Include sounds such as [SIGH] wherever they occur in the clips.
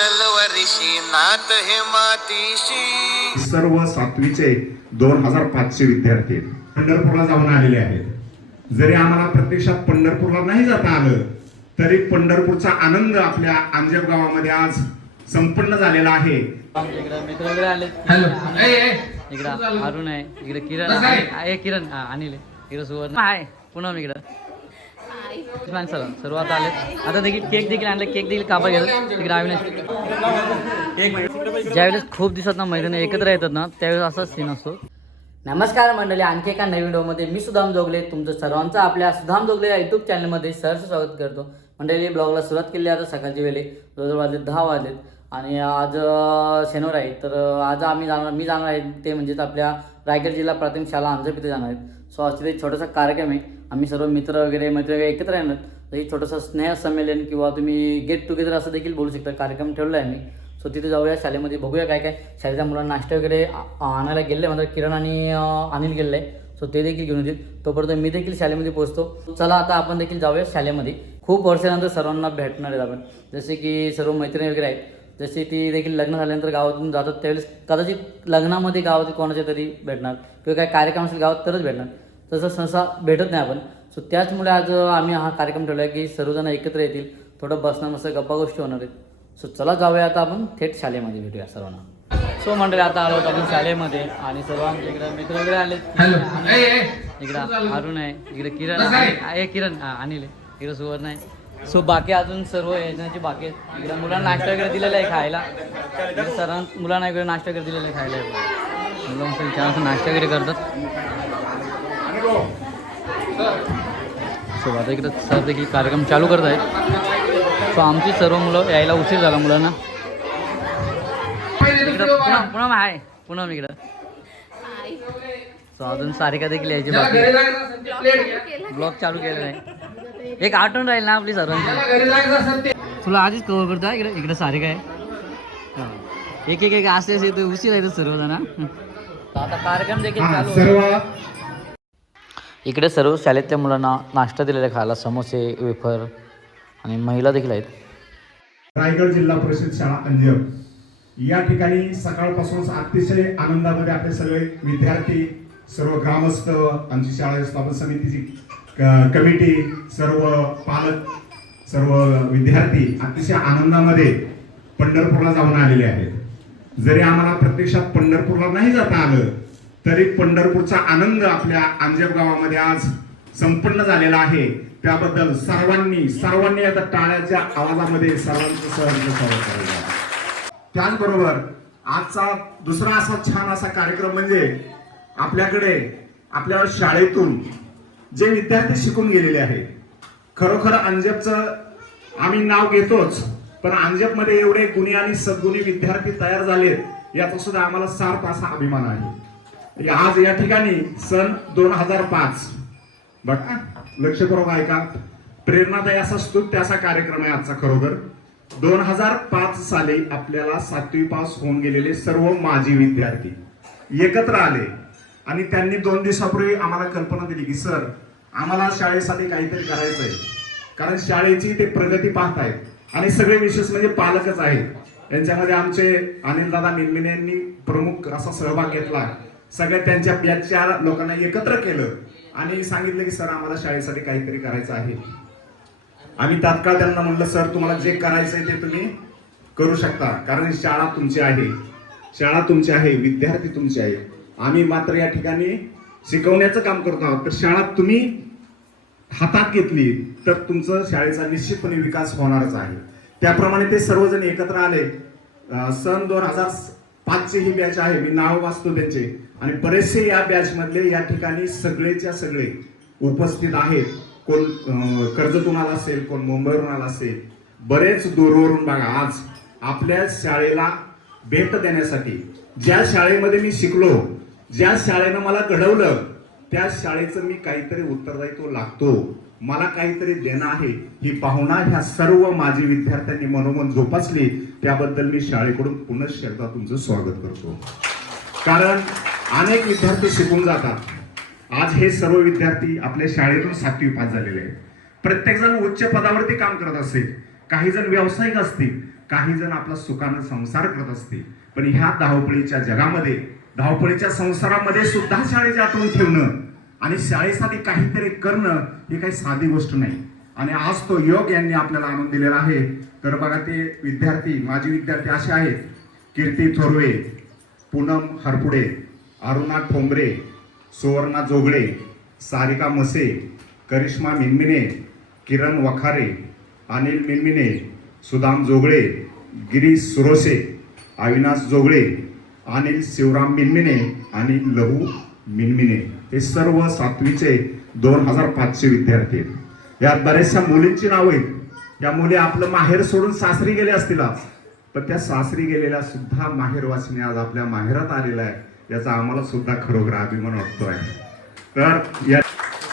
तलवारीशी नात हे मातीशी. सर्व सातवीचे दोन हजार पाचशे विद्यार्थी. पंढरपूरला जाऊन आलेले आहेत. जरी आम्हाला प्रत्यक्षात पंढरपूरला नाही जाता आलं तरी पंढरपूरचा आनंद आपल्या अंजप गावामध्ये आज संपन्न झालेला आहे. इकडे मित्र वगैरे आले हॅलो. ए ए. इकडं अरुण आहे. इकडे किरण आहे. किरण. अनिल इकडे सुवर्ण. आहे पुन्हा इकडं. माणसाला सर्व आता आले. आता देखील केक देखील आणले. केक देखील कापा घेतात. तिकडे अविनाश. ज्यावेळेस खूप दिवसात ना मैदान एकत्र येतात ना त्यावेळेस असाच सीन असतो. नमस्कार मंडळी आणखी एका नवीन व्हिडिओमध्ये मी सुधाम जोगले. तुमचं सर्वांचं आपल्या सुधाम जोगले या युट्यूब चॅनलमध्ये सहर्ष स्वागत करतो. मंडळी ब्लॉगला सुरुवात केली आता सकाळची वेळी. जवळजवळ वाजले दहा वाजलेत. आणि आज शनिवार आहे. तर आज आम्ही जाणार मी जाणार आहे ते म्हणजेच आपल्या रायगड जिल्हा प्राथमिक शाळा अंजप इथे जाणार आहेत सो आज तिथे छोटासा कार्यक्रम आहे. आम्ही सर्व मित्र वगैरे मैत्री वगैरे एकत्र येणार तर एक छोटंसं स्नेह संमेलन किंवा तुम्ही गेट टुगेदर असं देखील बोलू शकता. कार्यक्रम ठेवला आहे मी. सो तिथे जाऊया शाळेमध्ये बघूया काय काय. शाळेच्या मुलांना नाश्ता वगैरे आणायला गेले म्हणजे किरण आणि अनिल गेलेलं आहे सो ते देखील घेऊन येतील. तोपर्यंत मी देखील शाळेमध्ये पोहोचतो. चला आता आपण देखील जाऊया शाळेमध्ये. खूप वर्षानंतर सर्वांना भेटणार आहेत आपण. जसे की सर्व मैत्रिणी वगैरे आहेत. जसे ती देखील लग्न झाल्यानंतर गावातून जातात त्यावेळेस कदाचित लग्नामध्ये गावात कोणाच्या तरी भेटणार. किंवा काय कार्यक्रम असेल गावात तरच भेटणार. तसं सहसा भेटत नाही आपण. सो त्याचमुळे आज आम्ही हा कार्यक्रम ठेवला आहे की सर्वजण एकत्र येतील. थोडं बसणं मस्त गप्पा गोष्टी होणार आहेत. सो चला जाऊया आता आपण थेट शाळेमध्ये भेटूया सर्वांना. सो मंडळी आता आलो आपण शाळेमध्ये आणि सर्व आमच्या इकडे मित्र वगैरे आले इकडं अरुण आहे. इकडे किरण आहे. किरण. अनिल आहे. इकडे सुवर्ण आहे. सो बाकी अजून सर्व योजनाची बाकी आहेत. इकडे मुलांना नाश्ता वगैरे दिलेला आहे खायला. इकडे सर्व मुलांना इकडे नाश्ता वगैरे दिलेला आहे खायला. मुलं छान नाश्ता वगैरे करतात. सो आता इकडे सर देखील कार्यक्रम चालू करत आहेत. सो आमची सर्व मुलं यायला उशीर झाला मुलांना. इकडं पुन्हा पुन्हा आहे पुन्हा इकडं. सो अजून सारिका देखील यायची बाकी ब्लॉग चालू केलेला आहे. एक आठवण राहील ना आपली सर्वांची. तुला आधीच कव्हर करतो इकडे इकडे सारिका आहे. एक एक एक असे असे ते उशीर आहे सर्वजण. आता कार्यक्रम देखील चालू इकडे सर्व शाळेतल्या मुलांना नाश्ता दिलेला खायला समोसे वेफर आणि महिला देखील आहेत. रायगड जिल्हा परिषद शाळा अंजर या ठिकाणी सकाळपासूनच अतिशय आनंदामध्ये आपले सगळे विद्यार्थी सर्व ग्रामस्थ आमची शाळा व्यवस्थापन समितीची कमिटी सर्व पालक सर्व विद्यार्थी अतिशय आनंदामध्ये पंढरपूरला जाऊन आलेले आहेत. जरी आम्हाला प्रत्यक्षात पंढरपूरला नाही जाता आलं तरी पंढरपूरचा आनंद आपल्या अंजप गावामध्ये आज संपन्न झालेला आहे. त्याबद्दल सर्वांनी सर्वांनी आता टाळ्याच्या आवाजामध्ये सर्वांचं सहज स्वागत करायचं त्याचबरोबर आजचा दुसरा असा छान असा कार्यक्रम म्हणजे आपल्याकडे आपल्या शाळेतून जे विद्यार्थी शिकून गेलेले आहेत. खरोखर अंजपचं आम्ही नाव घेतोच पण अंजपमध्ये एवढे गुणी आणि सद्गुणी विद्यार्थी तयार झालेत याचा सुद्धा आम्हाला सार्थ असा अभिमान आहे. आज या ठिकाणी सन दोन हजार पाच. बघा लक्षपूर्वक ऐका. प्रेरणादायी असा स्तुत्य असा कार्यक्रम आहे आजचा खरोखर. दोन हजार पाच साली आपल्याला सातवी पास होऊन गेलेले सर्व माजी विद्यार्थी एकत्र आले. आणि त्यांनी दोन दिवसापूर्वी आम्हाला कल्पना दिली की सर आम्हाला शाळेसाठी काहीतरी करायचं आहे कारण शाळेची ते प्रगती पाहतायत. आणि सगळे विशेष म्हणजे पालकच आहेत. यांच्यामध्ये आमचे अनिलदादा निलमिने यांनी प्रमुख असा सहभाग घेतला. सगळ्या त्यांच्या बॅचच्या लोकांना एकत्र केलं. आणि सांगितलं की सर आम्हाला शाळेसाठी काहीतरी करायचं आहे. आम्ही तात्काळ त्यांना म्हणलं सर तुम्हाला जे करायचं आहे ते तुम्ही करू शकता. कारण शाळा तुमची आहे. शाळा तुमची आहे. विद्यार्थी तुमचे आहे. आम्ही मात्र या ठिकाणी शिकवण्याचं काम करतो आहोत. तर शाळा तुम्ही हातात घेतली तर तुमचं शाळेचा निश्चितपणे विकास होणारच आहे. त्याप्रमाणे ते सर्वजण एकत्र आले. सन दोन हजार पाचची ही बॅच आहे. मी नाव वाचतो त्यांचे. आणि बरेचसे या बॅच मधले या ठिकाणी सगळेच्या सगळे उपस्थित आहेत. कोण कर्जतून आला असेल कोण मुंबईवरून आला असेल. बरेच दूरवरून बघा आज आपल्या शाळेला भेट देण्यासाठी ज्या शाळेमध्ये मी शिकलो ज्या शाळेनं मला घडवलं त्या शाळेचं मी काहीतरी उत्तरदायित्व लागतो. मला काहीतरी देणं आहे ही पाहुणा ह्या सर्व माजी विद्यार्थ्यांनी मनोमन जोपासली त्याबद्दल मी शाळेकडून पुनः एकदा तुमचं स्वागत करतो. कारण अनेक विद्यार्थी शिकून जातात. आज हे सर्व विद्यार्थी आपल्या शाळेतून सातवी पास झालेले आहेत. प्रत्येक जण उच्च पदावरती काम करत असेल. काही जण व्यावसायिक असतील काही जण आपला सुखानं संसार करत असतील. पण ह्या धावपळीच्या जगामध्ये धावपळीच्या संसारामध्ये सुद्धा शाळेच्या आठवण ठेवणं आणि शाळेसाठी काहीतरी करणं ही काही साधी गोष्ट नाही. आणि आज तो योग यांनी आपल्याला आणून दिलेला आहे. तर बघा ते विद्यार्थी माजी विद्यार्थी असे आहेत. कीर्ती थोरवे पूनम हरपुडे अरुणा ठोंबरे सुवर्णा जोगळे सारिका मसे करिश्मा मिनमिने किरण वखारे अनिल मिनमिने सुदाम जोगळे गिरीश सुरोसे अविनाश जोगळे अनिल शिवराम मिनमिने आणि लहू मिनमिने. हे सर्व सातवीचे दोन हजार पाचशे विद्यार्थी आहेत. यात बऱ्याचशा मुलींची नावं आहेत. या मुली आपलं माहेर सोडून सासरी गेल्या असतील. पण त्या सासरी गेलेल्या सुद्धा माहेरवासीने आज आपल्या माहेरात आलेला आहे. याचा आम्हाला सुद्धा खरोखर अभिमान वाटतोय. तर या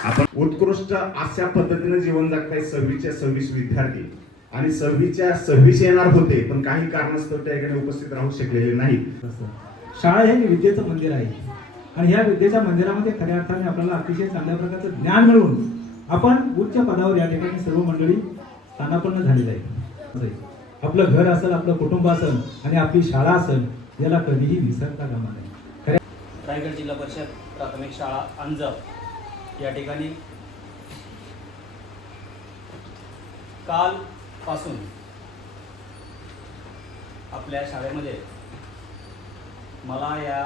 आपण उत्कृष्ट अशा पद्धतीने जीवन जगताय सव्वीसच्या सव्वीस विद्यार्थी. आणि सव्वीसच्या सव्वीस येणार होते पण काही कारणास्तव त्या ठिकाणी उपस्थित राहू शकलेले नाही शाळा हे विद्येचं मंदिर आहे. आणि ह्या विद्येच्या मंदिरामध्ये खऱ्या अर्थाने आपल्याला अतिशय चांगल्या प्रकारचं ज्ञान मिळवून आपण उच्च पदावर या ठिकाणी सर्व मंडळी स्थानापन्न झालेलं आहे आपलं घर असेल आपलं कुटुंब असेल आणि आपली शाळा असेल याला कधीही विसरता कामा नाही खऱ्या रायगड जिल्हा परिषद प्राथमिक शाळा अंजप या ठिकाणी कालपासून आपल्या शाळेमध्ये मला या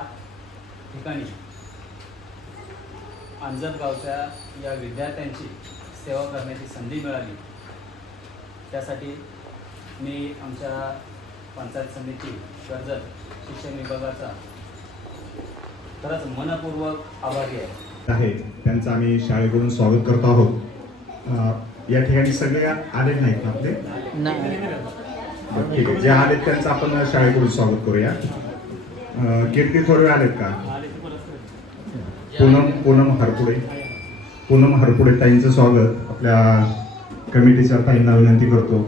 ठिकाणी अंजप गावच्या या विद्यार्थ्यांची सेवा करण्याची संधी मिळाली. त्यासाठी मी आमच्या पंचायत समिती कर्जत शिक्षण विभागाचा खरंच मनपूर्वक आभारी आहे. आहे. त्यांचं आम्ही शाळेकडून स्वागत करतो आहोत. या ठिकाणी सगळे आले नाहीत आपले? ठीक आहे. जे आलेत त्यांचं आपण शाळेकडून स्वागत करूया. कीर्ती थोरवे आलेत का? पूनम पूनम हरपुडे. पूनम हरपुडे ताईंचं स्वागत. आपल्या कमिटीच्या ताईंना विनंती करतो.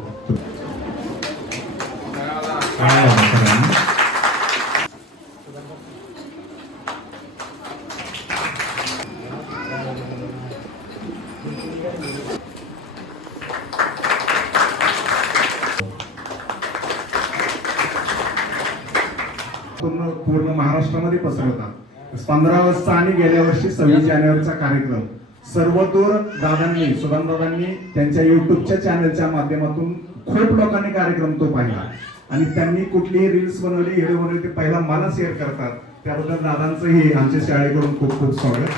ऑगस्टचा आणि गेल्या वर्षी सव्वीस जानेवारीचा कार्यक्रम. सर्वदूर दादांनी सुदाम दादांनी त्यांच्या युट्यूबच्या चॅनलच्या माध्यमातून खूप लोकांनी कार्यक्रम तो पाहिला. आणि त्यांनी कुठलीही रील्स बनवली व्हिडिओ बनवली ते पहिला मला शेअर करतात. त्याबद्दल दादांचंही आमच्या शाळेकडून खूप खूप स्वागत.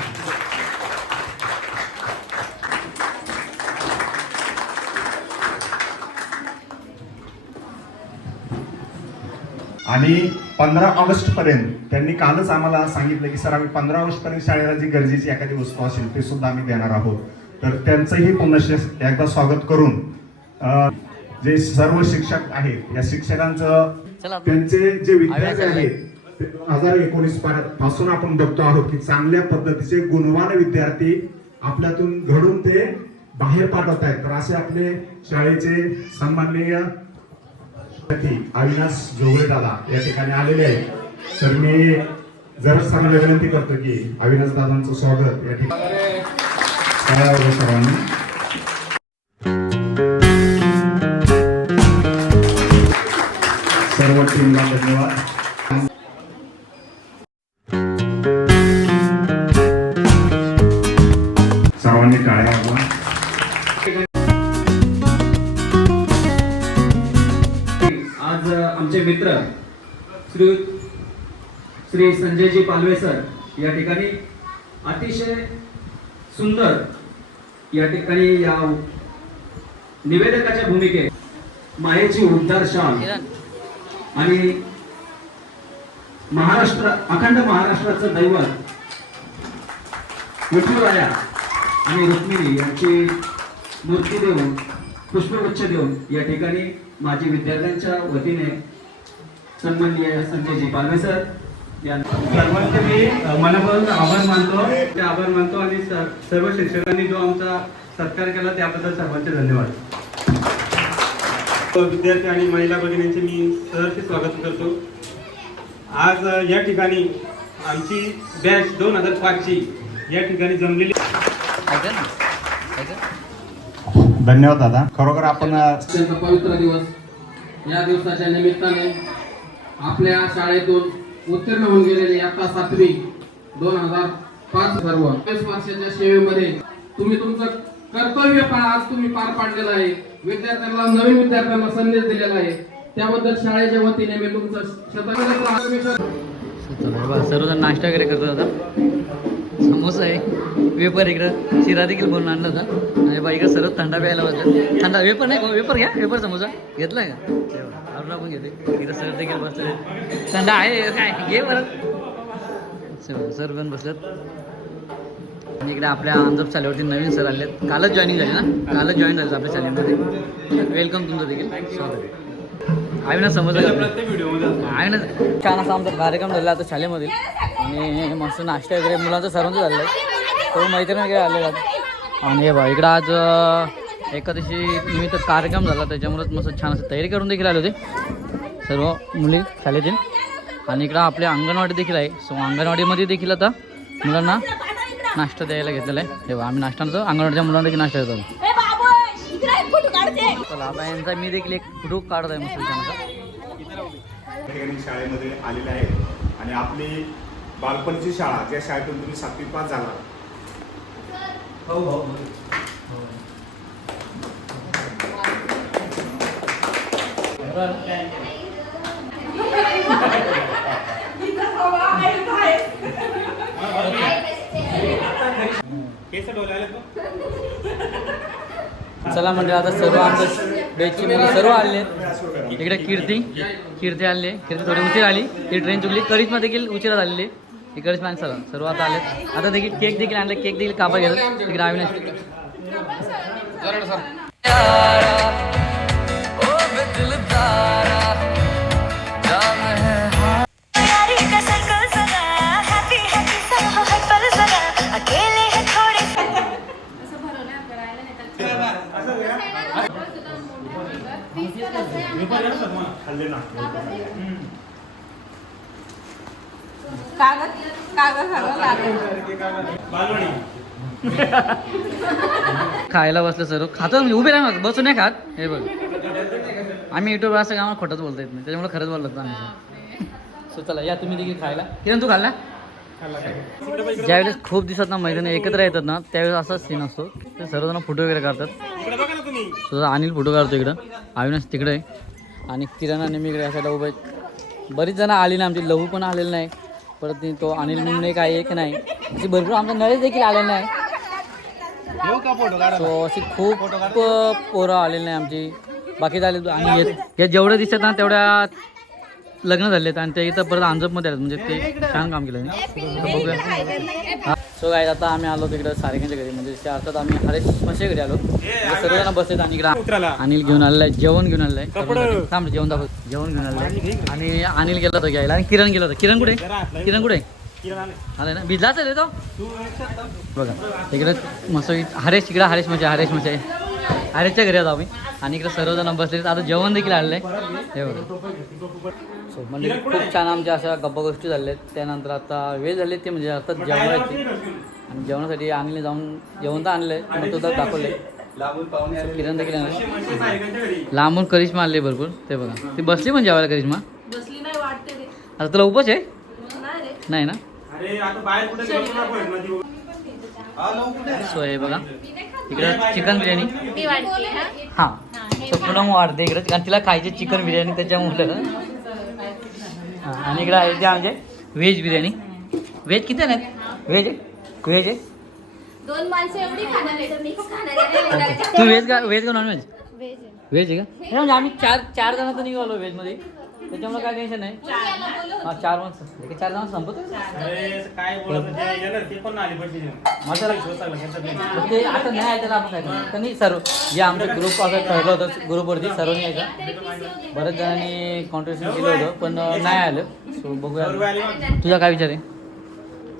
आणि पंधरा ऑगस्ट पर्यंत त्यांनी कालच आम्हाला सांगितलं की सर आम्ही पंधरा ऑगस्ट पर्यंत शाळेला जी गरजेची एखादी वस्तू असेल ते सुद्धा आम्ही देणार आहोत. तर त्यांचंही पुनश्च एकदा स्वागत करून जे सर्व शिक्षक आहेत या शिक्षकांचं. त्यांचे जे विद्यार्थी आहेत हजार एकोणीसपासून आपण बघतो आहोत की चांगल्या पद्धतीचे गुणवान विद्यार्थी आपल्यातून घडून ते बाहेर पाठवत आहेत तर असे आपले शाळेचे सन्माननीय अविनाश जोगळे दादा या ठिकाणी आलेले आहेत. तर मी जरच सर्वांना विनंती करतो की अविनाश दादांचं स्वागत या ठिकाणी. सर्वांनी सर्व टीमला धन्यवाद. श्री श्री संजयजी पालवे सर या ठिकाणी अतिशय सुंदर या ठिकाणी या निवेदकाच्या भूमिकेत मायेची उद्धार शाम आणि महाराष्ट्र अखंड महाराष्ट्राचं दैवत विठुराया आणि रुक्मिणी यांची मूर्ती देऊन पुष्पगुच्छ देऊन या ठिकाणी माझी विद्यार्थ्यांच्या वतीने सन्माननीय संजयजी पालवे सर. यांना सर्वांचे मी मनापासून आभार मानतो. ते आभार मानतो आणि सर्व शिक्षकांनी जो आमचा सत्कार केला त्याबद्दल सर्वांचे धन्यवाद. विद्यार्थी आणि महिला भगिनींचे मी सहर्ष स्वागत करतो. आज या ठिकाणी आमची बॅच दोन हजार पाचची या ठिकाणी जमलेली धन्यवाद दादा. खरोखर आपण त्यांचा पवित्र दिवस. या दिवसाच्या निमित्ताने आपल्या शाळेतून उत्तीर्ण होऊन गेलेले आता सातवी दोन हजार पाच सर्व. वीस वर्षाच्या सेवेमध्ये तुम्ही तुमचं कर्तव्य आज तुम्ही पार पाडलेलं आहे. विद्यार्थ्यांना नवीन विद्यार्थ्यांना संदेश दिलेला आहे. त्याबद्दल शाळेच्या वतीने मी तुमचं शतशत सर्वजण नाश्ता वगैरे करतात समोसा आहे वेपर इकडं. शिरा देखील बनवून आणला होता. आणि बा इकडं सर्व थंडा प्यायला होता. थंडा वेपर नाही वेपर घ्या वेपर समोसा. घेतला का? अरुण आपण घेते इकडं सर देखील बसले थंडा आहे काय? घे बरं. सर पण बसलेत. आणि इकडे आपल्या अंजप शाळेवरती नवीन सर आले कालच जॉईनिंग झाले ना? कालच जॉईन झालं आपल्या शाळेमध्ये वेलकम तुमचं देखील. स्वागत आहे ना समजलं का? आहे ना छान असा आमचा कार्यक्रम झाला आता शाळेमध्ये. आणि मस्त नाश्ता वगैरे मुलांचं सर्वांचं झालं आहे. तो मैत्रीण वगैरे आलेला आणि हे बा इकडं आज एकादशी निमित्त कार्यक्रम झाला. त्याच्यामुळेच मस्त छान असं तयारी करून देखील आले होते. सर्व मुली शाळेतील आणि इकडं आपल्या अंगणवाडी देखील आहे. सो अंगणवाडीमध्ये देखील आता मुलांना नाश्ता द्यायला घेतलेला आहे. तेव्हा आम्ही नाश्ता आणतो. अंगणवाडीच्या मुलांना देखील नाश्ता देतो चला आता यांचा मी देखील एक फोटो काढत आहे मस्त शाळेमध्ये आलेले आहेत. आणि आपली बालपणीची शाळा ज्या शाळेतून तुम्ही सातवी पास झाला. [LAUGHS] केस डोलायला चला म्हणजे आता सर्व आमचं बेचची मुलं सर्व आले इकडे कीर्ती कीर्ती आली आहे. कीर्ती थोडी उशीर आली. ती ट्रेन चुकली. करिश्मा देखील उशिरा झालेली. इकडेच मॅन सर्व सर्व आता आले आता देखील केक देखील आणले. केक देखील कापा गेलं तिकडे अविनाश [LAUGHS] खायला बसलं सर्व खातो म्हणजे उभे राहणार बसून नाही खात. हे बघ. आम्ही युट्यूबवर असं आम्हाला खोटंच बोलता येत नाही. त्याच्यामुळे खरंच बोलत आम्ही सो चला या तुम्ही देखील खायला. किरण तू खाल्ला? ज्यावेळेस खूप दिवसात ना मैदान एकत्र येतात ना त्यावेळेस असाच सीन असतो. ते सर्वजण फोटो वगैरे काढतात. तुझा अनिल फोटो काढतो इकडं. अविनाश तिकडे आहे. आणि किरण आणि मी इकडे साईडला उभं बरीच जण आली ना आमची. लहू पण आलेलं नाही. परत ती तो अनिल म्हणून एक आहे एक नाही? अशी भरपूर आमच्या नळेच देखील आलेले नाही. सो अशी खूप पोरं आलेली नाही आमची. बाकी झाले आणि हे- जेवढे दिसतात ना तेवढ्या लग्न झाले आणि ते इथं परत अंजपमध्ये आले म्हणजे ते छान काम केलं बघूया. सो काय आता आम्ही आलो तिकडे सारिकांच्या घरी. म्हणजे त्या अर्थात आम्ही हरेश मशे घरी आलो. म्हणजे सर्वजण बसलेत आणि इकडे अनिल घेऊन आलेला आहे जेवण घेऊन आलेलं आहे. थांब जेवण दाखव. जेवण घेऊन आलेलं आहे. आणि अनिल गेला होता घ्यायला. आणि किरण गेला होता. किरण कुठे? किरण कुठे? किरण आले. ना? भिजला असेल तो? बघा. इकडे मस्त हरेश इकडे हरेश म्हणजे हरेश म्हणजे हरेशच्या घरी आहोत आम्ही. आणि इकडे सर्वजण बसले आता जेवण देखील आणलंय. हे बघा. सो म्हणजे खूप छान आमच्या अशा गप्पा गोष्टी झाल्या आहेत त्यानंतर आता वेळ झाली ते म्हणजे आता जेवणाची. आणि जेवणासाठी आणले जाऊन जेवण तर आणलंय. मग तो तर दाखवलंय. So, किरण देखील लांबून करिश्मा आणले भरपूर. ते बघा. ती बसली पण जेवायला करिश्मा? बसली नाही वाटते रे आता तुला उपच आहे? नाही रे. नाही ना? सो हे बघा. इकडं चिकन बिर्याणी. मी हा? हां. सो वाढते इकडं कारण तिला खायची चिकन बिर्याणी त्याच्यामुळे. हां आणि इकडं आहे ते म्हणजे व्हेज बिर्याणी. व्हेज किती आहेत? व्हेज आहे? व्हेज आहे? दोन माणसं एवढी खाणार आहे. मिक्स खाणार तू व्हेज का व्हेज का नॉन व्हेज आहे. का? म्हणजे आम्ही चार चार जण तर निघालो व्हेजमध्ये. त्याच्यामुळे काय टेन्शन नाही. हां चार माणसं. हे चार जण संपत अरे काय बोलत होते? येणार ते पण आले पैसे मसाला मग ते आता नाही आहे त्याला आपण काय? त्यांनी सर्व जे आमचं ग्रुप असं ठरलं होतं ग्रुपवरती सर्वांनी यायचं बऱ्याच जणांनी कॉन्ट्रिब्युशन केलं होतं पण नाही आलं. सो बघूया. तुझा काय विचार आहे?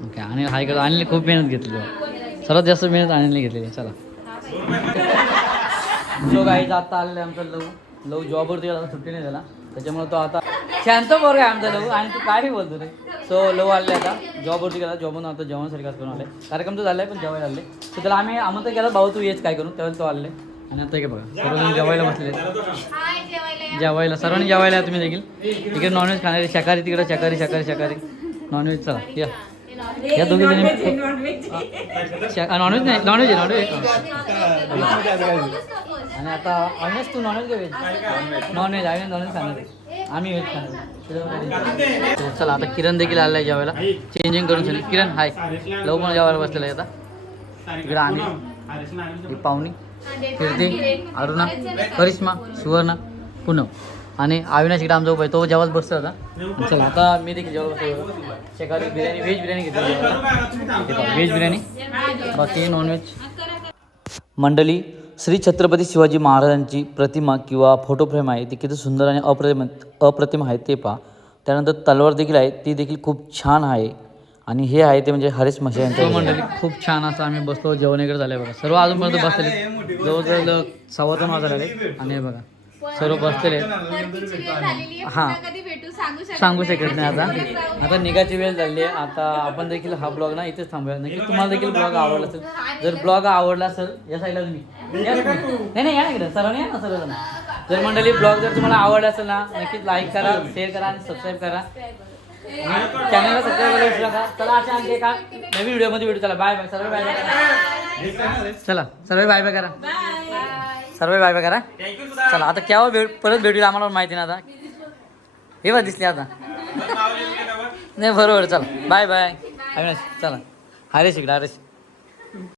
ओके आणि हाय करतो अनिल खूप मेहनत घेतली. सर्वात जास्त मेहनत अनिलने घेतलेली. चला. सो काही [LAUGHS] आता आलेलं आहे आमचा लव लव जॉबवरती सुट्टी नाही झाला. त्याच्यामुळे तो आता शांत पोरग आहे आमचा लव. आणि तू काय बोलतो रे सो लव आले आता. जॉबवरती गेला. जॉबवरून आता जेवणासाठी खास करून आले. कार्यक्रम तर झालाय पण जेवायला आले. तर त्याला आम्ही आमंत्रण केलं. भाऊ तू येच काय करून तेव्हा तो आले. आणि आता हे बघा सर्वजण जेवायला बसले. हाय जेवायला. जेवायला सर्वांनी जेवायला या तुम्ही देखील. इकडे नॉनव्हेज खाणारे शाकाहारी तिकडे शाकाहारी शाकाहारी शाकाहारी. नॉनव्हेज चला. या. या दोघी जणी. नॉनव्हेज नाही. नॉनव्हेज आहे नॉनव्हेज आणि आता अविनाश तू नॉनव्हेज का veg non veg Avinash non veg खाणार आम्ही व्हेज खाणार चला आता किरण देखील आलेला आहे जेवायला. चेंजिंग करून सांगितलं. किरण हाय लव पण जेवायला बसलेला आहे आता. इकडं आम्ही. ही पाहुणी. कीर्ती अरुणा करिश्मा सुवर्णा पुनम आणि अविनाश इकडे आमचा उभा आहे. तो जेव्हाच बसतो आता. चला आता मी देखील जेव्हा बसतो शेकारी बिर्याणी व्हेज बिर्याणी घेतली व्हेज बिर्याणी. बाकी नॉनव्हेज मंडळी श्री छत्रपती शिवाजी महाराजांची प्रतिमा किंवा फोटो फ्रेम आहे ती किती सुंदर आणि अप्रतिम अप्रतिम आहे ते पहा. त्यानंतर तलवार देखील आहे ती देखील खूप छान आहे. आणि हे आहे ते म्हणजे हरेश मशा यांचं मंडळी खूप छान असं आम्ही बसलो जेवण वगैरे झालं बघा. सर्व अजूनपर्यंत बसलेले जवळजवळ सव्वा दोन वाजता आले आणि हे बघा. सर्व बसलेले. हां. सांगू शकत नाही. आता आता. निघायची वेळ झाली आहे. आता आपण देखील हा ब्लॉग ना इथेच थांबूया. नक्की तुम्हाला देखील ब्लॉग आवडला असेल. जर ब्लॉग आवडला असेल या साईडला तुम्ही. नाही नाही या ना इकडे. सर्वांनी या ना सर्वजण जर मंडळी ब्लॉग जर तुम्हाला आवडला असेल ना नक्कीच लाईक करा शेअर करा आणि सबस्क्राईब करा. चॅनलला सबस्क्राईब करायला विसरू नका. चला अशा आणखी एका नवीन व्हिडिओमध्ये भेटू. चला बाय बाय सर्व बाय बाय करा. चला सर्व बाय बाय करा. सर्व बाय बाय करा. चला आता केव्हा हो, भेट परत भेटूया आम्हाला माहिती नाही आता. हे बघ दिसली आता. नाही बरोबर चला. बाय बाय अविनाश चला. हरेश इकडे हरेश.